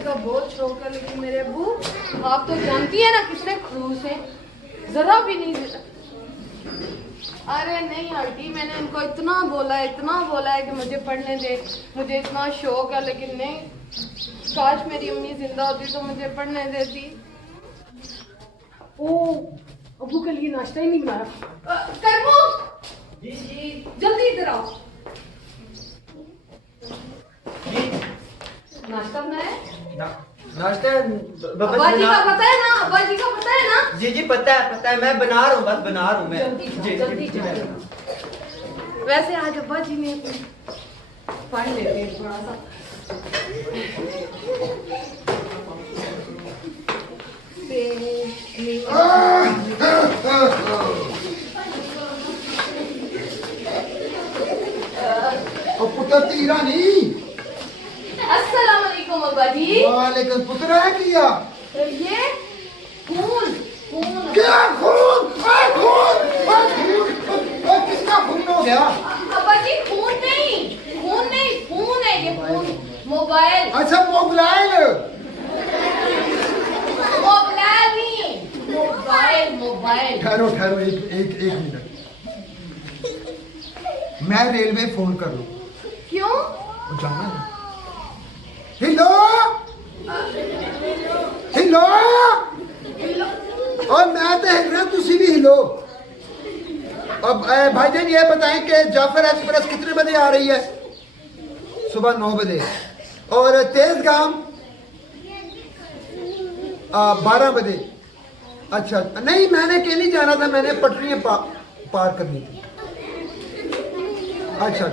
का बहुत शौक है, लेकिन मेरे अब्बू आप तो जानती है ना कितने खड़ूस हैं, जरा भी नहीं देता। अरे नहीं आंटी, मैंने इनको इतना बोला है कि मुझे पढ़ने दे, मुझे इतना शौक है, लेकिन नहीं। काश मेरी अम्मी जिंदा होती तो मुझे पढ़ने देती। ओ, अब्बू के लिए नाश्ता ही नहीं बनाया। करमो, जी जी जल्दी इधर आओ। जी। नाश्ता बनाया? नाश्ता अब्बा जी का पता है ना? अब्बा जी का पता है ना? जी जी पता है, मैं बना रहा हूँ, बस बना रहा हूँ मैं। जल्दी जाओ। वैसे आज अब्बा जी ने पढ़ लेते हैं थोड़ा सा। पुत्र तीरा नहीं। अस्सलाम वालेकुम अब्बा जी। वालेकुम। पुत्र है किया ये खून खून क्या? खून? किसका खून हो गया? अब्बा जी खून नहीं खून है ये खून। मोबाइल अच्छा मोबाइल नहीं, मोबाइल। ठहरो एक मिनट, मैं रेलवे फोन कर लूं। क्यों? जाना है। हिलो और मैं तो हिल रहा, तुसी भी हिलो। अब भाईजान ये बताएं कि जाफर एक्सप्रेस कितने बजे आ रही है? सुबह 9 बजे। और तेजगाम 12 बजे। अच्छा नहीं, मैंने अकेले जाना था, मैंने पटरियां पार करनी थी। अच्छा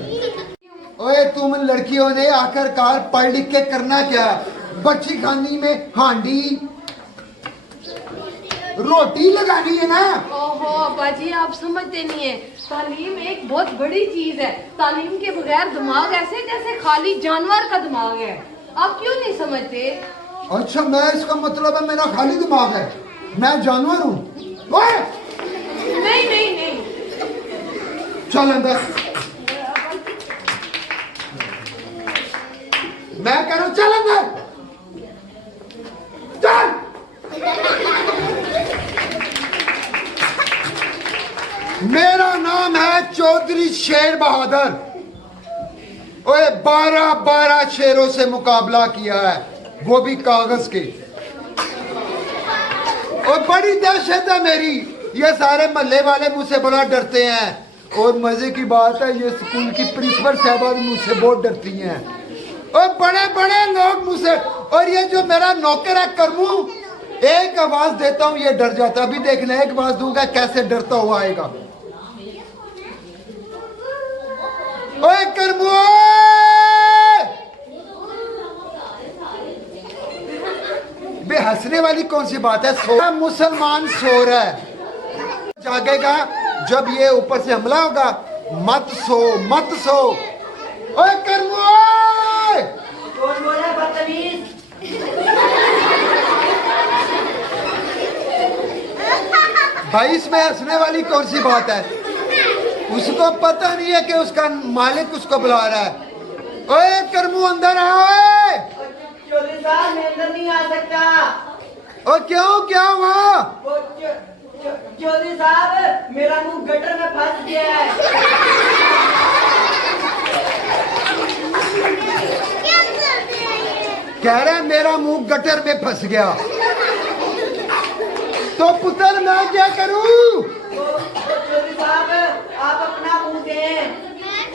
ओए तुम लड़कियों ने आखिरकार पढ़ लिख के करना क्या? बच्ची खानी में हांडी रोटी लगानी है ना। ओहो अब्बा जी, आप समझते नहीं है, तालीम एक बहुत बड़ी चीज है। तालीम के बगैर दिमाग ऐसे जैसे खाली जानवर का दिमाग है। आप क्यों नहीं समझते? अच्छा मैं इसका मतलब है मेरा खाली दिमाग है, मैं जानवर हूँ? ओए नहीं। चल अंदर। मैं कह रहा हूँ चल अंदर, चल। मेरा नाम है चौधरी शेर बहादुर। ओए 12 शेरों से मुकाबला किया है, वो भी कागज के। और बड़ी दहशत है मेरी, ये सारे मोहल्ले वाले मुझसे बड़ा डरते हैं। और मजे की बात है, ये स्कूल की प्रिंसिपल साहबा भी मुझसे बहुत डरती हैं। और बड़े बड़े लोग मुझसे, और ये जो मेरा नौकर है करमू, एक आवाज देता हूँ ये डर जाता है। अभी देखना, एक आवाज दूंगा कैसे डरता हुआ आएगा। ओए करमू, बे हंसने वाली कौन सी बात है? मुसलमान सो रहा है, जागेगा जब ये ऊपर से हमला होगा। मत सो। ओए करमू, कौन बोल रहा है बदतमीज? भाई इसमें हंसने वाली कौन सी बात है? उसको पता नहीं है कि उसका मालिक उसको बुला रहा है। ओए करमू अंदर आओ। चौधरी साहब मैं अंदर नहीं आ सकता। और क्यों, क्या हुआ? चौधरी साहब मेरा मुंह गटर में फंस गया है। कह रहा है मेरा मुंह गटर में फंस गया। तो पुत्र मैं क्या करूं? चौधरी साहब आप अपना मुंह दें।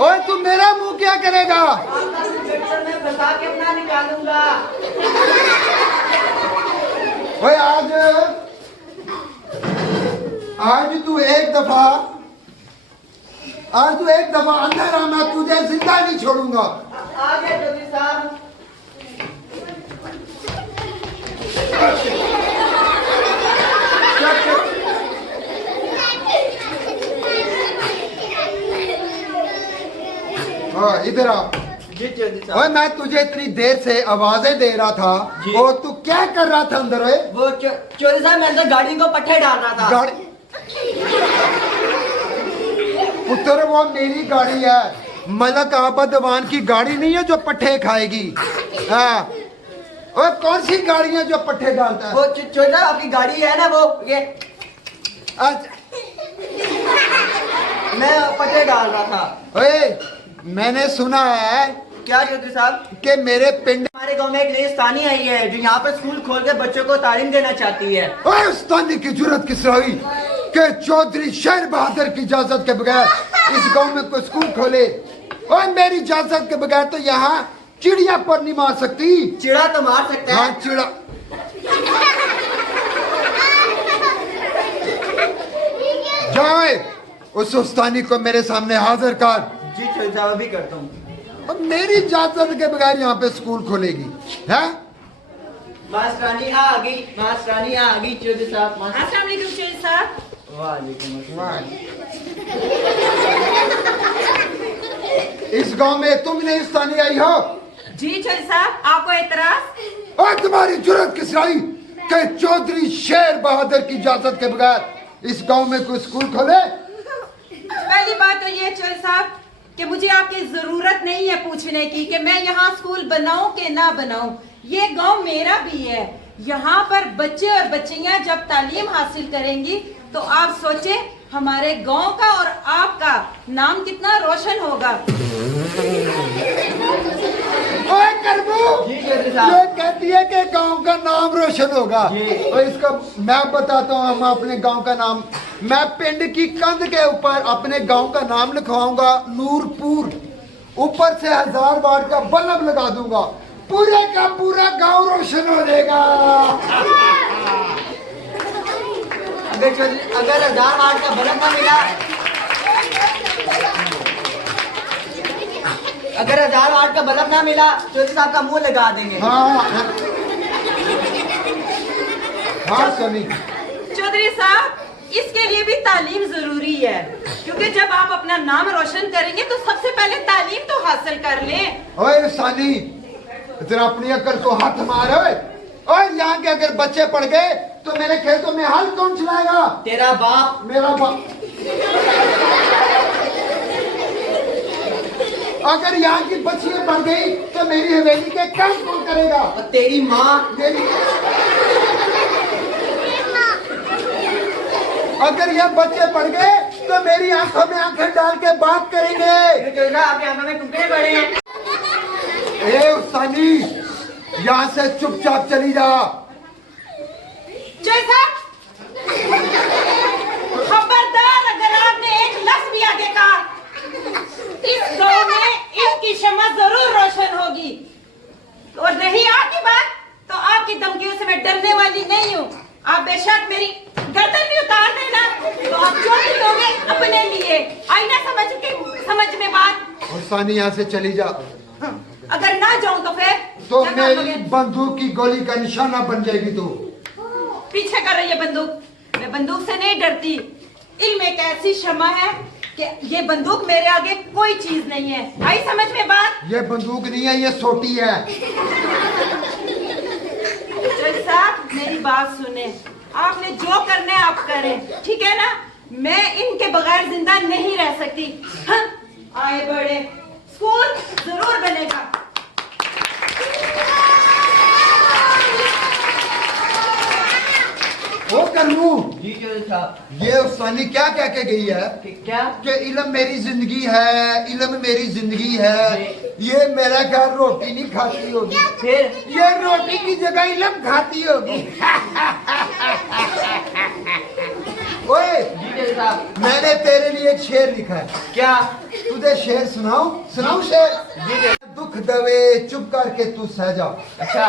ओए तू मेरा मुंह क्या करेगा? आपका मुंह गटर में फंसा के अपना निकालूंगा। ओए आज तू एक दफा अंदर आ, मैं तुझे जिंदा नहीं छोड़ूंगा। आ गए चौधरी साहब। हाँ इधर आ। जी चौधरी ओए साहब। मैं तुझे इतनी देर से आवाजें दे रहा था और तू क्या कर रहा था अंदर? ओए वो चौधरी साहब मैं अंदर गाड़ी को पट्टे डाल रहा था। गाड़ी पुत्र वो मेरी गाड़ी है, मलक आपा दीवान की गाड़ी नहीं है जो पट्टे खाएगी। हाँ ओए कौन सी गाड़ियां जो पट्टे डालता है? वो छोटा आपकी गाड़ी है ना, वो ये अच्छा, मैं पट्टे डाल रहा था। ओए मैंने सुना है क्या चौधरी साहब? कि मेरे पिंड हमारे गांव में एक नई स्थानीय आई है जो यहाँ पे स्कूल खोल के बच्चों को तालीम देना चाहती है। ओए उस्तादी की जरूरत किस रही कि चौधरी शेर बहादुर की इजाजत के बगैर इस गांव में कोई स्कूल खोले? ओए मेरी इजाजत के बगैर तो यहाँ चिड़िया पर नहीं मार सकती। चिड़ा तो मार सकता हाँ है। चिड़ा। जाए उस उस्तानी को मेरे सामने हाजिर कर। जी चौधरी साहब, अभी करता हूँ। अब मेरी इजाजत के बगैर यहाँ पे स्कूल खोलेगी है? मास्टरानी आ गई, मास्टरानी आ गई चौधरी साहब। अस्सलाम वालेकुम चौधरी साहब। वालेकुम अस्सलाम। इस गांव में तुम नहीं उस्तानी आई हो? जी चौधरी साहब, आपको एतराज? और तुम्हारी जरूरत किस रही कि चौधरी शेर बहादुर की इजाजत के बगैर इस गांव में कोई स्कूल खोले? पहली बात तो ये चौधरी साहब कि मुझे आपकी जरूरत नहीं है पूछने की कि मैं यहाँ स्कूल बनाऊं कि ना बनाऊं। ये गांव मेरा भी है। यहाँ पर बच्चे और बच्चियां जब तालीम हासिल करेंगी तो आप सोचें हमारे गांव का और आपका नाम कितना रोशन होगा। ओए करबू, जी चौधरी ये साहब। कहती है कि गांव का नाम रोशन होगा। जी। और इसका मैं बताता हूँ, हम अपने गांव का नाम, मैं पिंड की कंध के ऊपर अपने गांव का नाम लिखवाऊंगा नूरपुर। ऊपर से 1000 वाट का बल्ब लगा दूंगा, पूरे का पूरा गांव रोशन हो जाएगा। अगर 1000 वाट का बल्ब ना मिला, अगर 1000 वाट का बल्ब ना मिला चौधरी साहब का मुंह लगा देंगे। हाँ हाँ सनी, चौधरी साहब इसके लिए भी तालीम जरूरी है, क्योंकि जब आप अपना नाम रोशन करेंगे तो सबसे पहले तालीम तो हासिल कर लें। ओए सानी, तेरा अपनी अक्ल को हाथ मार। और यहाँ के अगर बच्चे पढ़ गए तो मेरे खेतों में हल कौन चलाएगा? तेरा बाप। मेरा बाप। अगर यहाँ की बच्चियां पढ़ गई तो मेरी हवेली के काम कौन करेगा? और तेरी माँ। मेरी। अगर यह बच्चे पढ़ गए तो मेरी आंखों में आंखें डाल के बात करेंगे। चौधरी साहब आपके आंखों में टुकड़े पड़े हैं। ए उस्तानी, यहाँ से चुपचाप चली जा। चौधरी साहब खबरदार, अगर आपने एक लफ्ज भी आगे कहा इस गांव में इनकी क्षमा जरूर रोशन होगी। और रही आपकी बात तो आपकी धमकियों से मैं डरने वाली नहीं हूँ। आप बेशक मेरी गर्दन भी उतार देना तो आप जो भी लोगे अपने लिए। आई ना समझ में बात? उस्तानी यहाँ से चली जा, अगर ना जाऊं तो फिर तो क्या मेरी करोगे? बंदूक की गोली का निशाना बन जाएगी तू। पीछे कर रही है बंदूक। मैं बंदूक से नहीं डरती। इल्म एक ऐसी क्षमा है कि ये बंदूक मेरे आगे कोई चीज नहीं है। आई समझ में बात? ये बंदूक नहीं है, ये सोटी है। जज साहब मेरी बात सुने, आपने जो करने आप करें, ठीक है ना? मैं इनके बगैर जिंदा नहीं रह सकती। हाँ, आए बड़े, स्कूल जरूर बनेगा। वो करनू, जी चौधरी साहब। ये उस्तानी क्या कह के गई है क्या? कि इल्म मेरी जिंदगी है, इल्म मेरी जिंदगी है। ये मेरा घर रोटी नहीं खाती होगी, फिर ये रोटी की जगह इल्म खाती होगी। ओए, जी चौधरी साहब। मैंने तेरे लिए एक शेर लिखा है, क्या? तुझे शेर सुनाऊं? सुनाऊं शेर? जी। दुख दवे चुप करके तू सह जा, अच्छा।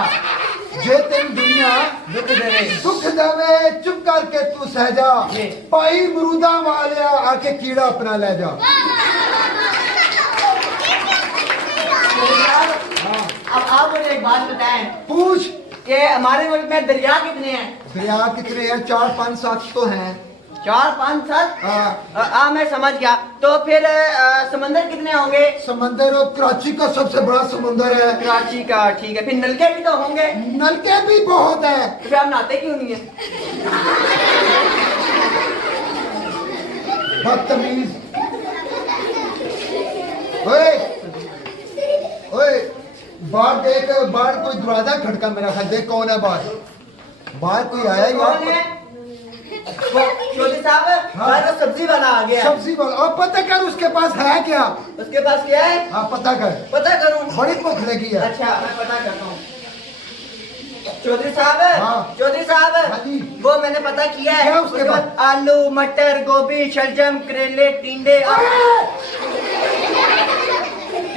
जे तेरी दुनिया दुख दे। दुख दवे चुप करके तू सह जा, जी। पाई मरूदा वाले आके कीड़ा अपना ले जा। अब आप मुझे एक बात बताएं पूछ। कि हमारे मुल्क में दरिया कितने हैं? दरिया कितने हैं? 4 5 7 तो हैं। 4 5 7। हाँ। मैं समझ गया। तो फिर समंदर कितने होंगे? समंदर और कराची का सबसे बड़ा समंदर है। कराची का, ठीक है। फिर नलके भी तो होंगे? नलके भी बहुत है। तो फिर आप नहाते क्यों नहीं है? बदतमीज। ओए ओए, बाहर देख, बाहर कोई दरवाजा खटका मेरा ख्याल, देख कौन है बाहर, बाहर कोई आया कौन यार। है? चौधरी साहब, हाँ। बाहर वो सब्जी वाला आ गया। सब्जी वाला, और पता कर उसके पास है क्या? उसके पास क्या है? हाँ पता कर, पता करूं? बड़ी भूख लगी है। अच्छा, मैं पता करता हूँ। चौधरी साहब, हाँ। चौधरी साहब, हाँ जी। वो मैंने पता किया है। क्या उसके बाद? आलू, मटर, गोभी, शलजम, करेले, टिंडे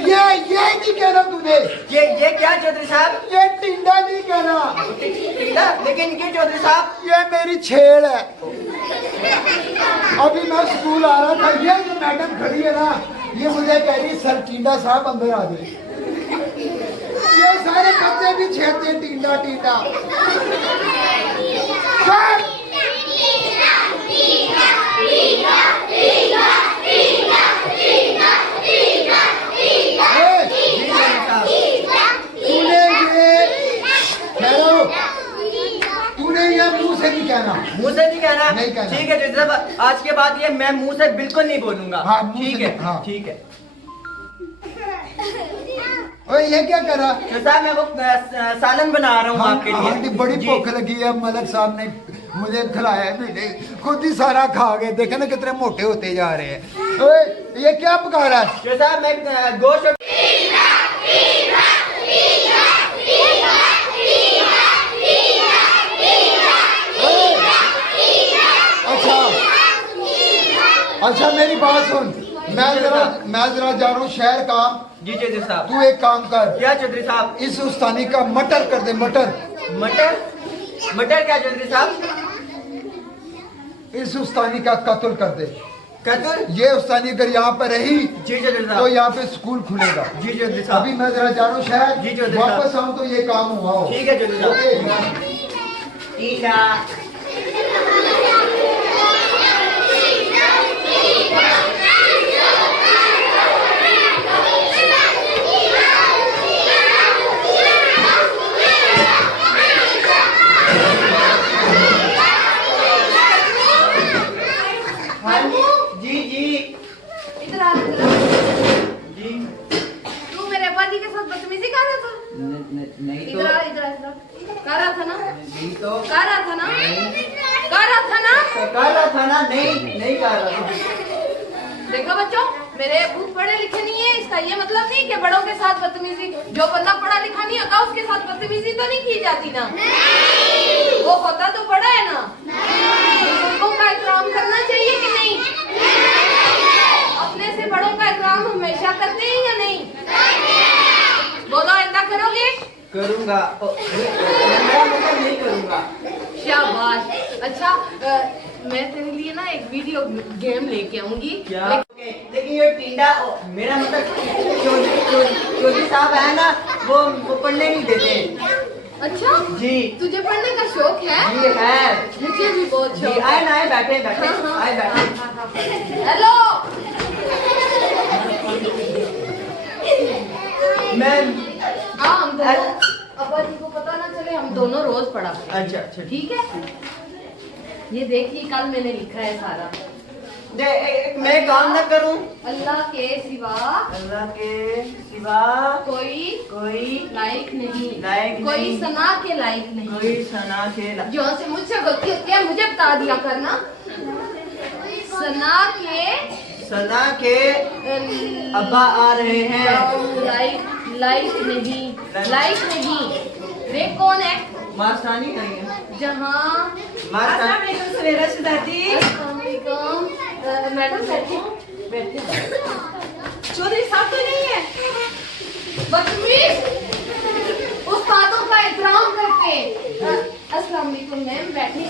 ये नहीं कहना तूने, ये क्या चौधरी साहब? ये टिंडा नहीं कहना, टिंडा? लेकिन ये चौधरी साहब, ये मेरी छेड़ है। अभी मैं स्कूल आ रहा था, ये जो मैडम खड़ी है ना, ये मुझे कह रही सर टिंडा साहब अंदर आ जाए। ये सारे बच्चे भी छेड़ते हैं टिंडा टिंडा। सर! ए, तूने ये ठहरो, तूने ये मुंह से नहीं कहना। मुंह से नहीं कहना? नहीं कहना। ठीक है चौधरी साहब, आज के बाद ये मैं मुंह से बिल्कुल नहीं बोलूंगा। हाँ, मुंह ठीक से है, नहीं, हाँ। ठीक है। ओए ये क्या करा? चौधरी साहब, मैं वो सालन बना रहा हूँ आपके लिए। हाँ, बड़ी जी। भूख लगी है, मलक साहब ने मुझे खिलाया भी नहीं, खुद ही सारा खा गए, देखे ना कितने मोटे होते जा रहे हैं। ओए ये क्या पका रहा है? चौधरी साहब, मैं गोश्त अच्छा अच्छा, मेरी बात सुन, मैं जरा जा रहा हूँ शहर काम। जी चौधरी साहब। तू एक काम कर, क्या चौधरी साहब? इस उस्तानी का मटर कर दे, मटर। मटर? मटर क्या चौधरी साहब? इस उस्तानी का कत्ल कर दे। कत्ल? ये उस्तानी अगर यहाँ पर रही जी चौधरी तो साहब। यहाँ पे स्कूल खुलेगा। जी चौधरी साहब। अभी मैं जरा जा रहा हूँ शहर, जी, चौधरी साहब। वापस आऊँ तो ये काम हुआ हो। ठीक है चौधरी साहब। ओके। टीना। हाँ जी जी इधर आ, इधर आ। जी। तू मेरे अब्बा जी के साथ बदतमीजी कर रहा था? नहीं तो। इधर आ, इधर आ, इधर आ। कर रहा था ना? नहीं तो। कर रहा था ना? कर रहा था ना? कर रहा था ना? नहीं कर रहा था। देखो बच्चों, मेरे अब्बू पढ़े लिखे नहीं है, इसका ये मतलब नहीं कि बड़ों के साथ बदतमीजी, जो बंदा पढ़ा लिखा नहीं होता उसके साथ बदतमीजी तो नहीं की जाती ना। वो होता तो बड़ा है ना। बुजुर्गों का एहतराम करना चाहिए कि नहीं? अपने से बड़ों का एहतराम हमेशा करते हैं या नहीं? बोलो, ऐसा करोगे? करूंगा। मेरा मतलब नहीं करूंगा। शाबाश। अच्छा, मैं तेरे लिए ना एक वीडियो गेम लेके आऊंगी। क्या? लेकिन ये टिंडा, मेरा मतलब चौधरी साहब है ना, वो पढ़ने नहीं देते। अच्छा जी। तुझे पढ़ने का शौक है? जी है। मुझे भी बहुत जी, शौक आए है। ना, आए बैठे बैठे, हाँ, हाँ, आए बैठे। हेलो। मैं हाँ, हम दोनों, अब्बा जी को पता ना चले, हम दोनों रोज पढ़ा करें। अच्छा ठीक है? ये देखिए, कल मैंने लिखा है सारा। मैं काम ना करूं? अल्लाह के सिवा अल्लाह के सिवा कोई लायक नहीं, लायक कोई नहीं। सना के लायक नहीं। कोई सना के जो से मुझसे गलती होती है मुझे बता दिया करना। सना के अब्बा आ रहे हैं। लाइक नहीं, लाइक नहीं। वे कौन है? मास्तानी नहीं है। जहाँ सवेरा शहजादी। मैडम बैठे बैठे। चौधरी साहब तो नहीं है? बदतमीज, उस्तादों का एहतराम करके। अस्सलाम वालेकुम मैम, बैठे।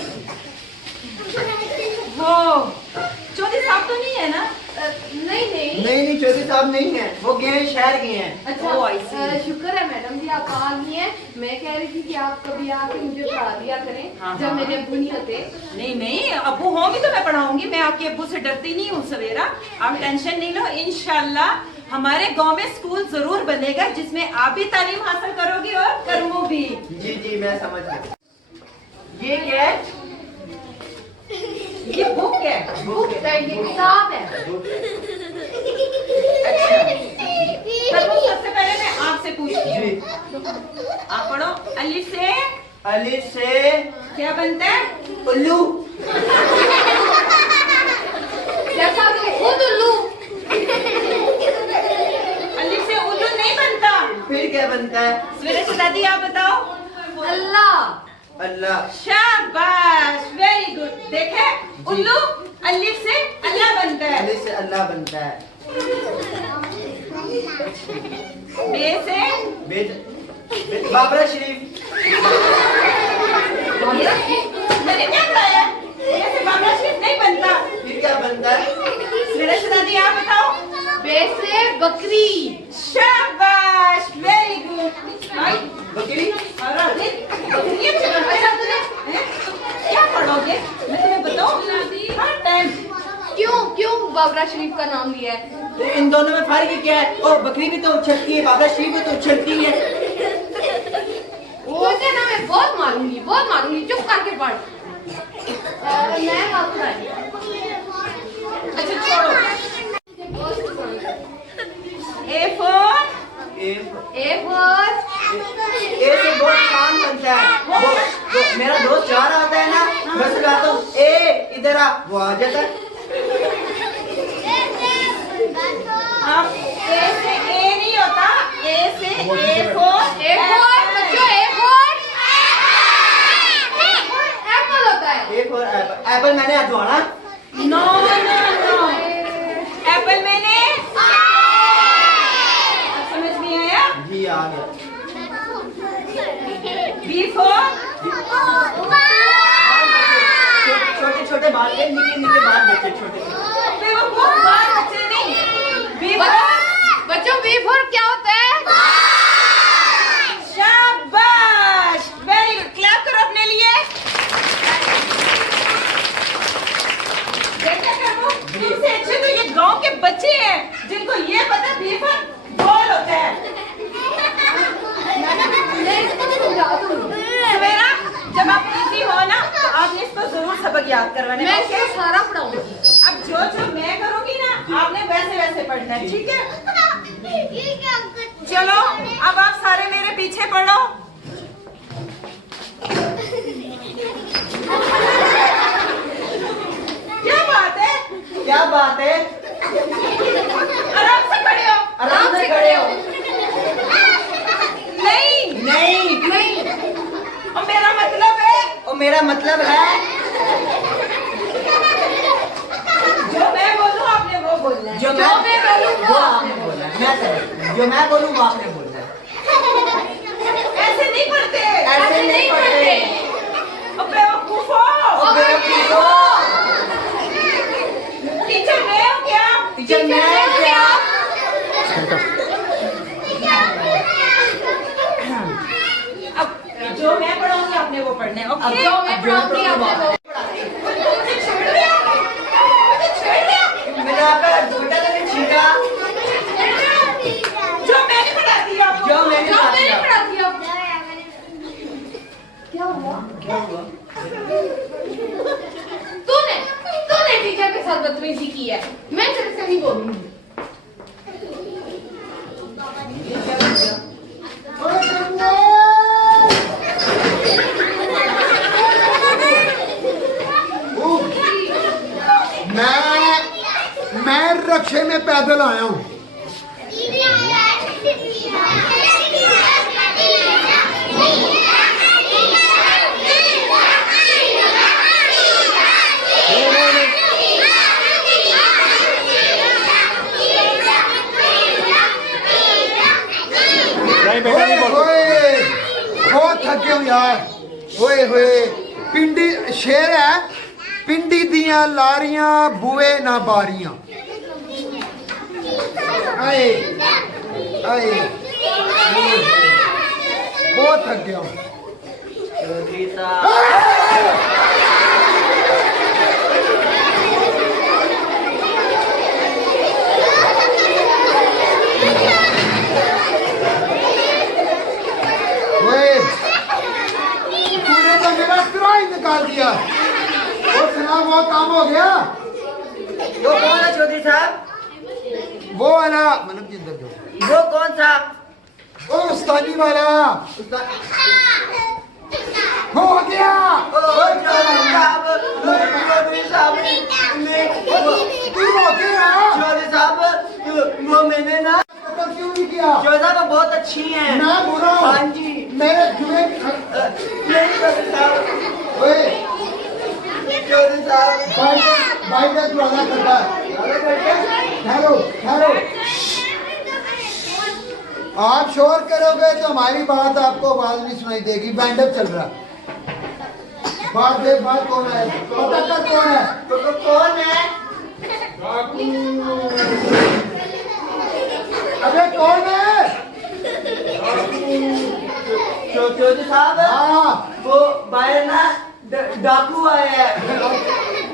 हो, चौधरी साहब तो नहीं है ना? नहीं नहीं चौधरी साहब नहीं है, वो गए हैं, शहर गए हैं। अच्छा, Oh, I see. शुक्र है मैडम जी आप आ गई हैं। मैं कह रही थी कि आप कभी आके मुझे पढ़ा दिया करें हाँ, जब हाँ। मेरे अब्बू नहीं होते। नहीं, अब्बू होंगी तो मैं पढ़ाऊंगी। मैं आपके अब्बू से डरती नहीं हूँ सवेरा, आप टेंशन नहीं लो। इंशाल्लाह हमारे गांव में स्कूल जरूर बनेगा जिसमें आप भी तालीम हासिल करोगी और करमू भी। जी मैं समझ गया। ये क्या है? ये बुक है। बुक है, ये किताब है। अच्छा, सबसे पहले मैं आपसे आपसे पूछती हूँ। आप पढ़ो। अलिफ से क्या बनता है? उल्लू। जैसा कि खुद उल्लू। अलिफ से उल्लू नहीं बनता। फिर क्या बनता है? मेरे से दादी आप बताओ। अल्लाह। अल्लाह। शाबाश, वेरी गुड। देखे, उल्लू अलिफ से अल्लाह बनता है। अलिफ से अल्लाह बनता है। बे से बाबरा शरीफ। मैंने क्या बताया? बे से बाबरा शरीफ नहीं बनता। फिर क्या बनता है? मेरे से दादी आप बताओ। बे से बकरी। शाबाश, वेरी गुड। बकरी। क्या पढ़ोगे? मैं तुम्हें बताऊं? हर टाइम क्यों बाबरा शरीफ का नाम लिया है? तो इन दोनों में फर्क क्या है? ओ बकरी भी तो उछलती है, बाबरा शरीफ भी तो उछलती है। मुझे ना मैं बहुत मारूंगी, चुप करके पढ़। मैं बात कर। अच्छा छोड़ो। ए फॉर ए ए से बहुत शान बनता है। वो मेरा दोस्त जा रहा होता है ना, मैं उससे कहता हूँ ए इधर आ, वो आ जाता है। आप ए से ए नहीं होता। ए से ए फॉर बच्चों एप्पल होता है। A for Apple. एप्पल मैंने हथौड़ा। नो एप्पल मैंने समझ में आया। जी आ गया। बी फॉर छोटे छोटे बाल के निके बाल बच्चे छोटे। वो बाल बच्चे नहीं। बी फॉर बच्चों बी फॉर क्या होता है? शाबाश, वेरी गुड। क्लैप करो अपने लिए। देखा करो, तुमसे अच्छे तो ये गांव के बच्चे हैं जिनको ये पता बी फॉर बॉल होता है। सवेरा जब आप बिजी हो ना तो आपने इसको जरूर सबक याद करवाना मैं है। इसको सारा पढ़ाऊंगी। अब जो मैं करूंगी ना आपने वैसे वैसे पढ़ना है, ठीक है? चलो अब आप सारे मेरे पीछे पढ़ो। क्या बात है? क्या बात है? आराम से खड़े हो। आराम से खड़े हो। नहीं नहीं। और मेरा मतलब है और मेरा मतलब है जो मैं बोलूं आपने वो बोलना है। जो मैं बोलूं वो आपने बोलना है। मैं समझ। जो मैं बोलूं वो आपने बोलना है। ऐसे नहीं पढ़ते। ऐसे नहीं पढ़ते। और बेवकूफो। टीचर मैं हूँ क्या? टीचर मैं क्या? अब जो मैं पढ़ाऊंगी आपने वो पढ़ना है, ओके? जो मैं पढ़ाऊंगी आपने वो। मुझे छोड़ दिया। मैंने आपका दुपट्टा तो नहीं छीना। जो मैंने पढ़ाती है आपको। जो मैंने पढ़ाती है। क्या हुआ? तूने टीचर के साथ बदतमीजी की है। मैं तेरे से नहीं बोलूंगी। मैं रक्षे में पैदल आया हूँ। बहुत थके हूँ यार। ओए होए पिंडी शेर है। पिंडी दियां लारियां बुए ना बारियां। आए आए बहुत थक गया हूँ। चौधरी साहब। तूने तो मेरा सिरा ही निकाल दिया। वो सुना वो काम हो गया। वो कौन है चौधरी साहब? वो वाला मतलब के अंदर जो वो कौन सा? ओ उस्तादी वाला उस्ताद हो गया। ओ चौधरी साहब चौधरी साहब तू हो गया। चौधरी साहब वो मैंने ना कत्ल क्यों नहीं किया? चौधरी साहब बहुत अच्छी हैं। मैं बुरा हूँ। हाँ जी मेरे जुए नहीं चौधरी साहब ओए चौधरी साहब भाई का दरवाजा करता है। ठहरो ठहरो। आप शोर करोगे तो हमारी बात आपको आवाज नहीं सुनाई देगी। बैंड अप चल रहा है। बात देख बात कौन है? पता कर कौन है? तो कौन है? अबे कौन है? चौधरी साहब हाँ वो बाहर ना डाकू आए हैं।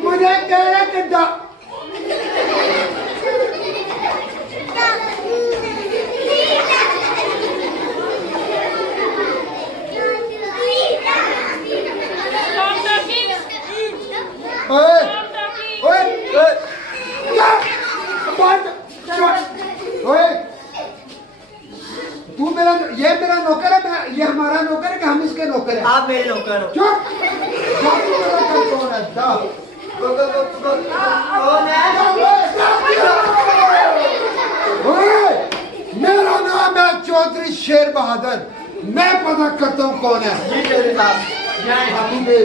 मुझे कह रहे कि ओए ओए क्या बात ओए तू मेरा नौकर है। ये हमारा नौकर है कि हम इसके नौकर हैं? आप मेरे नौकर हो। चुप। जादू वाला कर कौन है? दा। कौन है? ओए, मेरा नाम है चौधरी शेर बहादुर। मैं पता करता हूँ कौन है। जी चौधरी साहब जाए। हाँ, तू दे।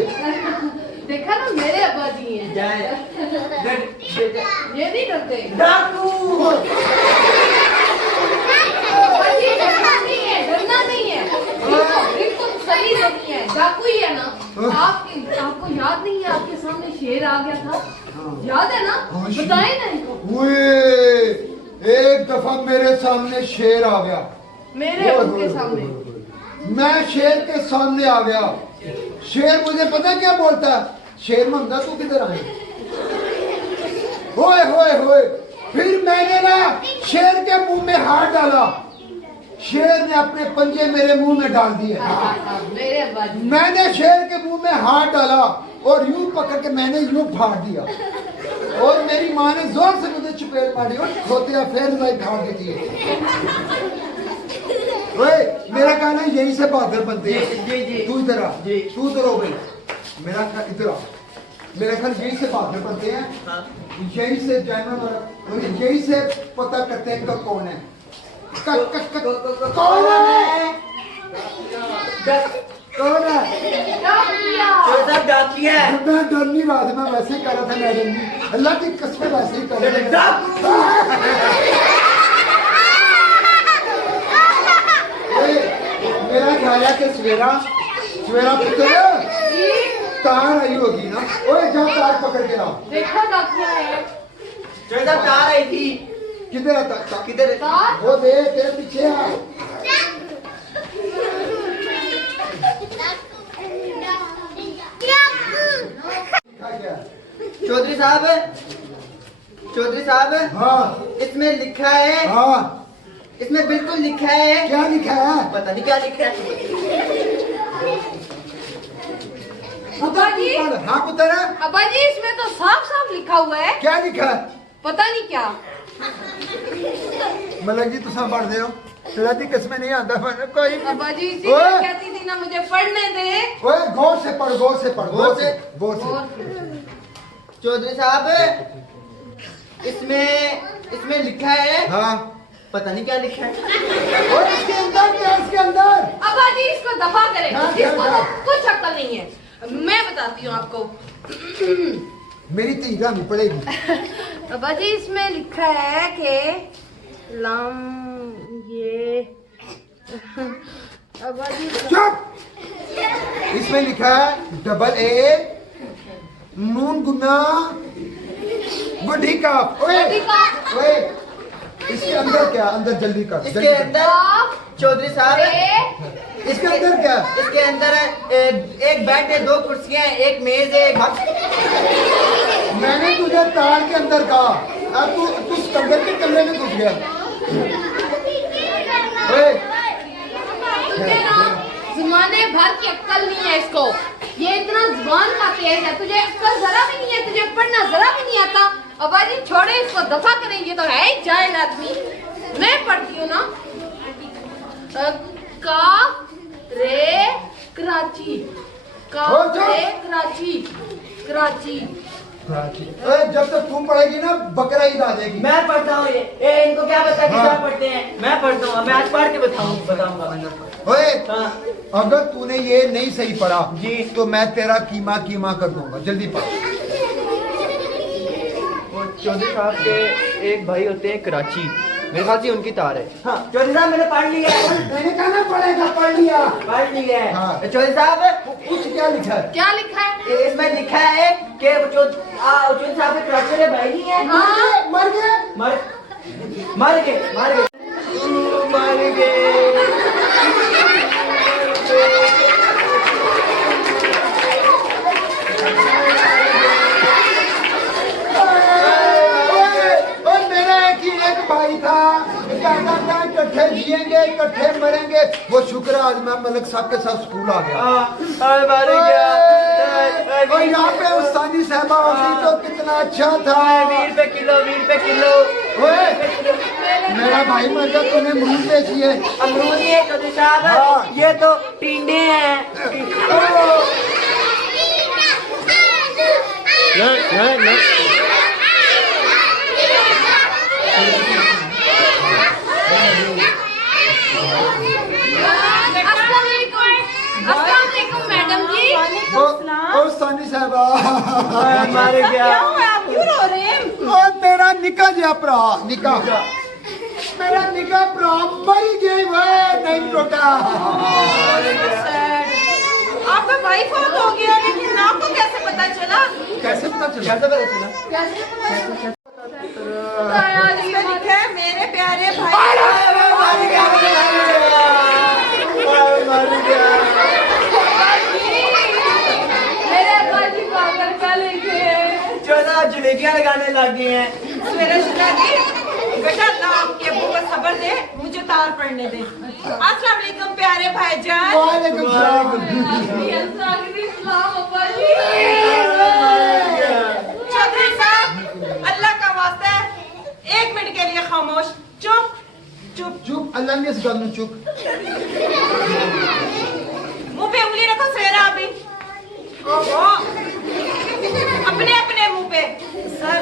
देखा ना मेरे अब्बा जी हैं। जाए ये नहीं करते। डाकू अब्बा जी डरना नहीं है, डरना नहीं है। बिल्कुल सही नहीं है, डाकू ही है ना। आपको याद नहीं है आपके सामने शेर आ गया था? याद है ना? हाँ, शेर। बताए ना इनको। ओए, एक दफा मेरे सामने शेर आ गया। मेरे उनके सामने मैं शेर के सामने आ गया। शेर मुझे पता क्या बोलता है? शेर मंगा तू किधर आए? होए होए होए। फिर मैंने ना शेर के मुंह में हाथ डाला। शेर ने अपने पंजे मेरे मुंह में डाल दिए। मेरे अब्बा जी। मैंने शेर के मुंह में हाथ डाला और यूं पकड़ के मैंने यूं फाड़ दिया। और मेरी माँ ने जोर से मुझे चपेट मारी और खोतिया फिर मैं फाड़ देती है। ओए, मेरा कहना है यही से बहादुर बनते हैं। जी, जी। तू इधर आ। जी। तू इधर हो भाई। मेरा ख्याल इधर आ। मेरा ख्याल यही से बहादुर बनते हैं। हाँ। यही से जानवर यही से पता करते हैं कि कौन है। कौन है? कौन है? चौधरी साहब डाकिया है। मैं डर नहीं रहा था। मैं वैसे ही कर रहा था मैडम जी। अल्लाह की कसम वैसे ही कर रहा था। डाकू मेरा ख्याल है कि सवेरा पुत्र तार आई होगी ना। ओए जा तार पकड़ के लाओ। देखो डाकिया है। चौधरी साहब तार आई थी। किधर है तार? किधर है? तार? वो दे तेरे पीछे आ। चौधरी साहब हाँ इसमें लिखा है। हाँ इसमें बिल्कुल लिखा है। क्या लिखा है? पता नहीं क्या लिखा है। अब्बा जी। हाँ पुत्र है। अब्बा जी इसमें तो साफ साफ लिखा हुआ है। क्या लिखा है? पता नहीं क्या। मतलब जी तुम पढ़ दे हो। तेरा दी किसमें नहीं आता कोई। अब्बा जी इसीलिए ओए। कहती थी ना मुझे पढ़ने दे। ओए गौर से पढ़ गौर से पढ़ गौर से। गौर से। और चौधरी साहब इसमें लिखा है। हाँ पता नहीं क्या लिखा है। और इसके अंदर क्या है? इसके अंदर अब्बा जी इसको दफा करें। हाँ, इसको क्या? तो कुछ अक्ल नहीं है। मैं बताती हूँ आपको। मेरी तीगा नहीं पड़ेगी। अब्बा जी इसमें लिखा है कि लम ये अब्बा जी चुप। इसमें लिखा है डबल ए नून गुना बड़ी का। ओए बड़ी का। ओए इसके अंदर क्या? अंदर जल्दी कर। इसके जल्दी कर। अंदर चौधरी साहब इसके अंदर क्या? इसके अंदर है एक बेड है, 2 कुर्सियां हैं, एक मेज है, मैंने तुझे तार के अंदर कहा। अब तू सिकंदर के कमरे में घुस गया। ओए तुझे ना जमाने भर की अक्ल नहीं है इसको। ये इतना जुबान का तेज है। तुझे अक्ल जरा भी नहीं है। तुझे पढ़ना जरा भी नहीं आता। अब्बा जी छोड़े इसको दफा करेंगे तो है ही जाहिल आदमी। मैं पढ़ती हूँ ना। का रे कराची, का हो जा। रे कराची, कराची। जब तक तुम पढ़ेगी ना बकरा ईद आ जाएगी। मैं पढ़ता हूँ ये इनको क्या पता किस हाँ। तरह पढ़ते हैं। मैं पढ़ता हूँ, मैं आज पढ़ के बताऊंगा। ओए हाँ। अगर तूने ये नहीं सही पढ़ा जी। तो मैं तेरा कीमा कीमा कर दूंगा। जल्दी पढ़। वो चौधरी साहब के एक भाई होते हैं कराची, मेरे ख्याल से उनकी तार है। हाँ चौधरी साहब मैंने पढ़ लिया है। मैंने कहना पड़ेगा पढ़ लिया। पढ़ लिया है। हाँ। चौधरी साहब कुछ क्या लिखा है? क्या लिखा है? इसमें लिखा है कि चौधरी साहब के कराची के भाई नहीं है। हाँ। मर गए। मर गए। और मेरा एक भाई था, कहता था इकट्ठे जिएंगे इकट्ठे मरेंगे। वो शुक्र है आज मैं मलिक साहब के साथ स्कूल आ गया। और यहाँ पे उस्तानी साहबा होती तो कितना अच्छा था। 20 रुपए किलो। ओए, मेरा भाई मर गया, तूने अमरूद बेची है। अमरूद नहीं है चौधरी साहब, हाँ। ये तो टिंडे हैं। अस्सलाम वालेकुम मैडम जी। ओ उस्तानी साहबा मर गया। क्या हुआ, आप क्यों रो रहे हैं? ओ तेरा निका जा भरा निका मेरा निका भरा मर गया वो नहीं टूटा। आपका भाई फोन हो गया, लेकिन आपको कैसे पता चला? कैसे पता चला? इसमें लिखा है मेरे प्यारे भाई। मेरे अब्बाजी पागल का लिखे। जलेबियां लगाने लग गए हैं। सवेरे जी बेटा अल्लाह आपके अब्बू को खबर दे, मुझे तार पढ़ने दे। अस्सलाम वालेकुम प्यारे भाईजान। वालेकुम सलाम। इस्लाम अब्बाजी। चौधरी साहब अल्लाह का वास्ता है 1 मिनट के लिए खामोश। चुप। चुप अल्लाह ने इस गल नु चुप। मुंह पे उंगली रखो सवेरा अभी। ओहो अपने मुंह पे। सर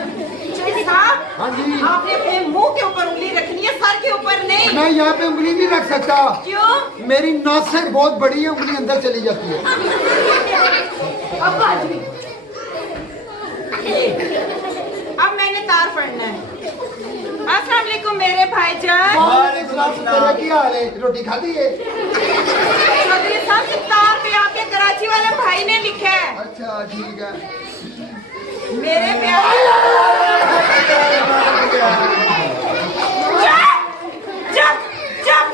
चौधरी साहब हाँ जी। आपने अपने मुंह के ऊपर उंगली रखनी है, सर के ऊपर नहीं। मैं यहाँ पे उंगली नहीं रख सकता। क्यों? मेरी नसें बहुत बड़ी है, उंगली अंदर चली जाती है। अब्बाजी। अब मैंने तार पढ़ना है। अस्सलाम वालेकुम मेरे भाईजान। वालेकुम सलाम। तेरा क्या हाल है? रोटी खाती है? चौधरी साहब की तार पे आपके कराची वाले भाई ने लिखा है अच्छा ठीक है। मेरे प्यारे। चुप।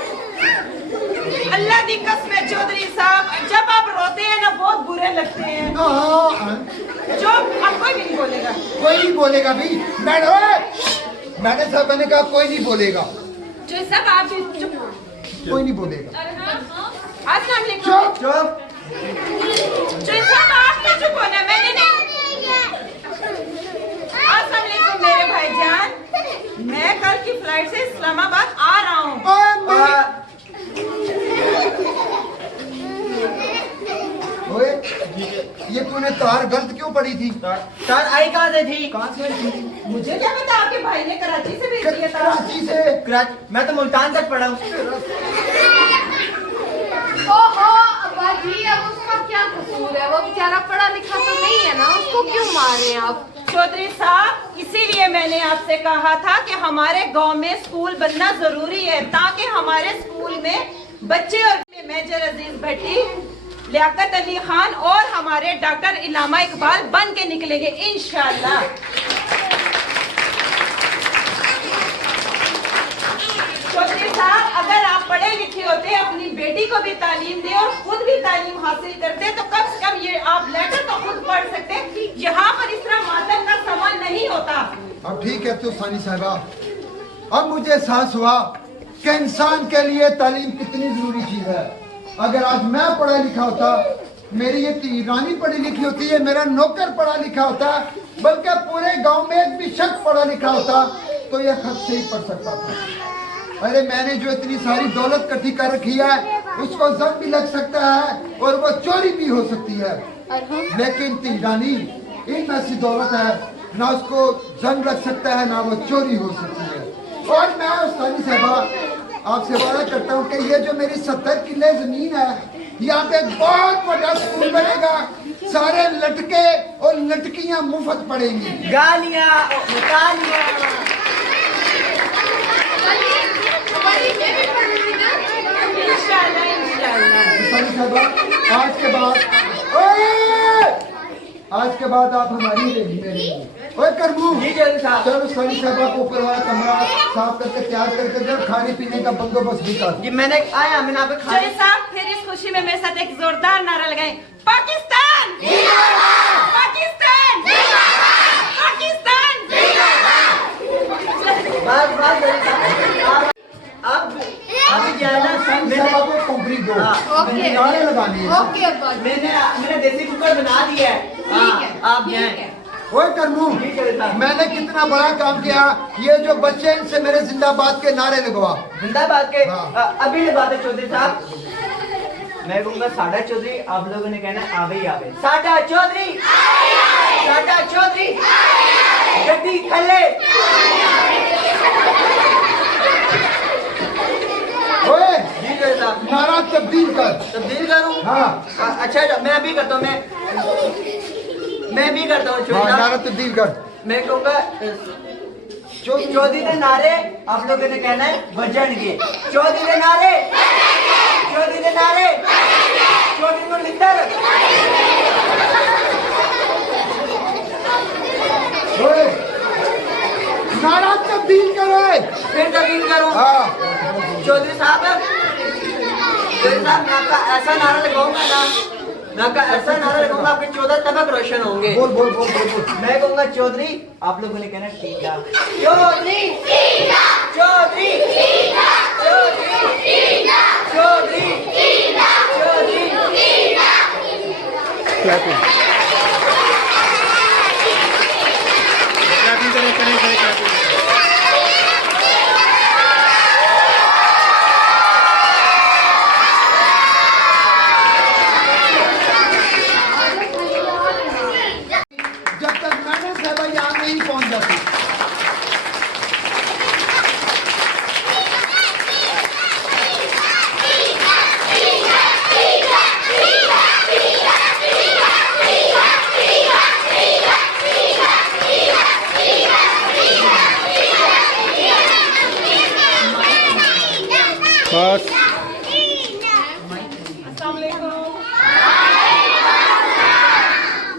अल्लाह की कसम है चौधरी साहब, जब आप रोते हैं ना बहुत बुरे लगते हैं। हाँ, चुप, अब कोई भी नहीं बोलेगा। कोई नहीं बोलेगा भी। मैंने साहब मैंने कहा कोई नहीं बोलेगा। चौधरी साहब आप भी चुप। कोई नहीं बोलेगा। अस्सलाम वालेकुम। चुप। चौधरी साहब आपने चुप होना, मैंने नहीं। अस्सलाम वालेकुम मेरे भाईजान, मैं कल की फ्लाइट से इस्लामाबाद आ रहा हूँ। ओए, ये तूने तार गलत क्यों पड़ी थी? तार आई कहाँ से थी? कहाँ से आई थी? मुझे क्या पता, आपके भाई ने कराची से भेज दिया था। कराची से। मैं तो मुल्तान तक पढ़ा हूँ। ओहो अब्बाजी, अब उसका क्या कसूर है? वो बेचारा पढ़ा लिखा तो नहीं है ना, उसको क्यों मारे आप? चौधरी साहब इसीलिए मैंने आपसे कहा था कि हमारे गांव में स्कूल बनना जरूरी है, ताकि हमारे स्कूल में बच्चे और मेजर अजीज भट्टी, लियाकत अली खान और हमारे डॉक्टर इलामा इकबाल बन के निकलेंगे इंशाल्लाह। चौधरी साहब अगर आप पढ़े लिखे होते, अपनी बेटी को भी तालीम दे और खुद भी तालीम हासिल करते, तो कम से कम ये आप लेटर तो खुद पढ़ सकते। यहाँ पर इस तरह मातम का सामान नहीं होता। अब ठीक है तो सानी साहबा, अब मुझे एहसास हुआ कि इंसान के लिए तालीम कितनी जरूरी चीज है। अगर आज मैं पढ़ा लिखा होता, मेरी ये रानी पढ़ी लिखी होती है, मेरा नौकर पढ़ा लिखा होता, बल्कि पूरे गांव में एक भी शख्स पढ़ा लिखा होता तो यह खत से ही पढ़ सकता था। अरे मैंने जो इतनी सारी दौलत इकट्ठी कर रखी है उसको जंग भी लग सकता है और वो चोरी भी हो सकती है, और हम लेकिन तीरानी इनमें ऐसी दौलत है ना उसको जंग लग सकता है ना वो चोरी हो सकती है। और मैं उस्तादी साहबा आपसे वादा करता हूँ कि ये जो मेरी 70 किले जमीन है यहाँ पे एक बहुत बड़ा स्कूल बनेगा, सारे लटके और लटकियां मुफ्त पड़ेंगी। गालियाँ गालियाँ। हमारी मैं भी पढ़ूंगी ना। इंशाल्लाह इंशाल्लाह। उस्तादी साहबा आज के बाद आप हमारी रहेंगी। ओए करमू जी चौधरी साहब। चलो उस्तादी साहबा को ऊपर वाला कमरा साफ करके तैयार करके जब खाने पीने का बंदोबस्त भी कर। जी मैंने आया मैंने आप चौधरी साहब फिर इस खुशी में मेरे साथ एक जोरदार नारा लगाएं, पाकिस्तान पाकिस्तान पाकिस्तान। बस बस आप जो है ना उस्तादी साहबा को कंपनी दो, ओके नारे लगाने हैं। ओके अब्बा जी। मैंने देसी कुकर बना दिया है। ठीक है आप ठीक जाएं। है। ओए करमू जी चौधरी साहब। मैंने कितना बड़ा काम किया, ये जो बच्चे हैं, इनसे मेरे जिंदाबाद के नारे लगवा। जिंदाबाद के हाँ। अभी बात है चौधरी साहब। मैं कहूँगा साडा चौधरी, आप लोगों ने कहना है आवे ही आवे। साडा चौधरी साडा चौधरी गड्डी खले। ओए जी चौधरी साहब। नारा तब्दील कर। तब्दील करूँ? हाँ अच्छा मैं अभी करता हूँ। मैं भी करता हूँ हाँ चौधरी नारा साहब। तब्दील कर। मैं कहूँगा चौधरी के नारे आप लोगों ने कहना है वजन के। चौधरी के नारे चौधरी के नारे चौधरी को लिखकर। ओए नारा तब्दील करो। फिर तब्दील करूँ? हाँ चौधरी साहब मैं आपका ऐसा नारा लगाऊंगा ना, मैं आपका ऐसा नारा लगाऊंगा आपके 14 तबक रोशन होंगे। बोल बोल बोल बोल बोल। मैं कहूँगा चौधरी, आप लोगों ने कहना टीका। चौधरी चौधरी चौधरी चौधरी चौधरी। जब तक मैंने साहबा यहाँ नहीं पहुँच जाती। बस अस्सलाम वालेकुम।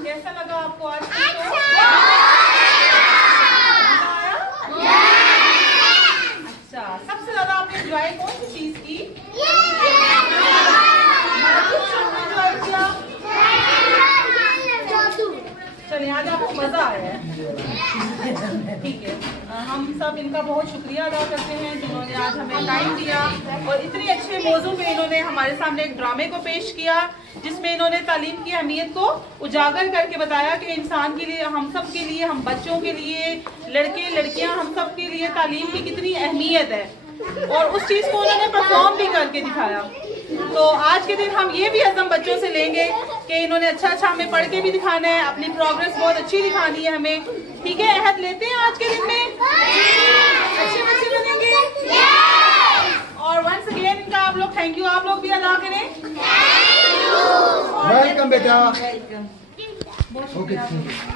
कैसा लगा आपको आज का शो? मजा आया? अच्छा, सबसे ज्यादा आपने एंजॉय कौन सी चीज की? एंजॉय किया? चलिए आज आपको मजा आया है। ठीक है, हम सब इनका बहुत शुक्रिया अदा करते हैं जिन्होंने आज हमें टाइम दिया और इतनी अच्छे मौजू पे इन्होंने हमारे सामने एक ड्रामे को पेश किया जिसमें इन्होंने तालीम की अहमियत को उजागर करके बताया कि इंसान के लिए, हम सब के लिए, हम बच्चों के लिए, लड़के लड़कियां, हम सब के लिए तालीम की कितनी अहमियत है और उस चीज़ को उन्होंने परफॉर्म भी करके दिखाया। तो आज के दिन हम ये भी अज़म बच्चों से लेंगे कि इन्होंने अच्छा अच्छा हमें पढ़ के भी दिखाना है, अपनी प्रोग्रेस बहुत अच्छी दिखानी है हमें। ठीक है, अहद लेते हैं आज के दिन में अच्छे बच्चे बनेंगे। और वंस अगेन इनका आप लोग थैंक यू आप लोग भी अदा करें। वेलकम बेटा। बहुत ओके शुक्रिया।